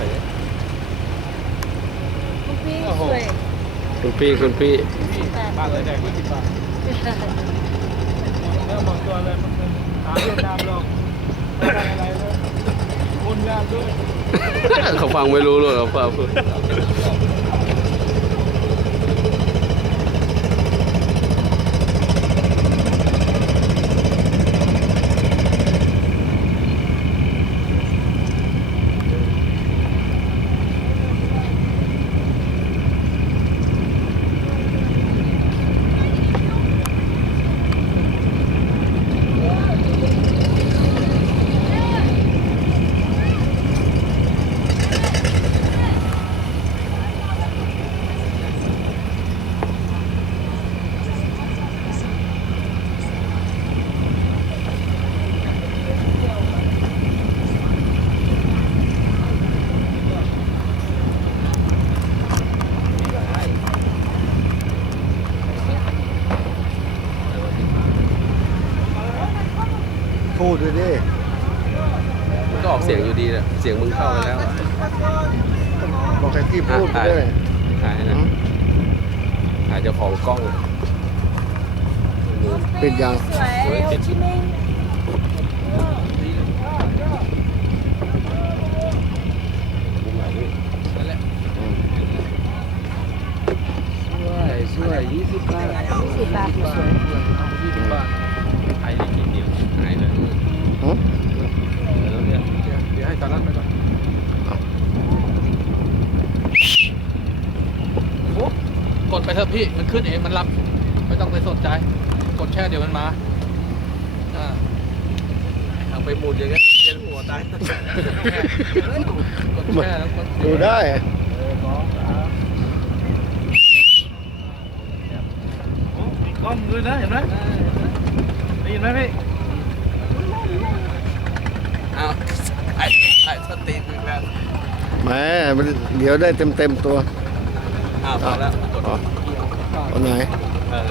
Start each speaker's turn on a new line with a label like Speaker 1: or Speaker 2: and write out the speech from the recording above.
Speaker 1: วยคุณพี่สวยคุณพี่คุณพี่
Speaker 2: บ้านเลยแดงไม่ติดบ้านเริ่มหมดตัวเลยมันเป็นตาดำลงอะไรเลยคุณงานด้วย
Speaker 1: เขาฟังไม่รู้หรอกเขาฟังคือ พูด
Speaker 3: พูดด้วยดิ
Speaker 1: มันก็ออกเสียงอยู่ดีแหละเสียงมึงเข้าไปแล้วอะ
Speaker 3: บอกให้ที่พูดไปด้วย
Speaker 1: ถ่าย
Speaker 3: อื
Speaker 1: นะ
Speaker 3: ม
Speaker 1: ถ่ายเจ้าของกล้อง
Speaker 3: ปิดยัง
Speaker 4: สวยโฮจิมินห์
Speaker 1: ช่วยช่วยยี่สิบบาท
Speaker 4: สิบบาทสวย
Speaker 2: ยี่สิบบาทไอ้นี่กินเดียว
Speaker 1: หายเลย
Speaker 3: หืม
Speaker 2: เดี๋ยวเดี๋ยว เดี๋ยวให้ตอนนั้นไปก่อนโอ้กดไปเถอะพี่ มันขึ้นเอง มันรับ ไม่ต้องไปสนใจ กดแช่เดี๋ยวมันมา อ่า
Speaker 1: เอาไปหมุนอย่างเงี้ยเย็นหัวตาย
Speaker 2: กดแช่แล้วกด
Speaker 3: ดูได้
Speaker 2: มีกล้องด้วยนะเห็นไหมได้ยินไหมพี่
Speaker 1: เอาถ่ายถ่ายสตรีมอีกแล้ว
Speaker 3: แหมมันเดี๋ยวได้เต็มเต็มๆตัว
Speaker 1: อ้าวพอแล้วกด
Speaker 3: อ๋อเอาไหน
Speaker 1: เออ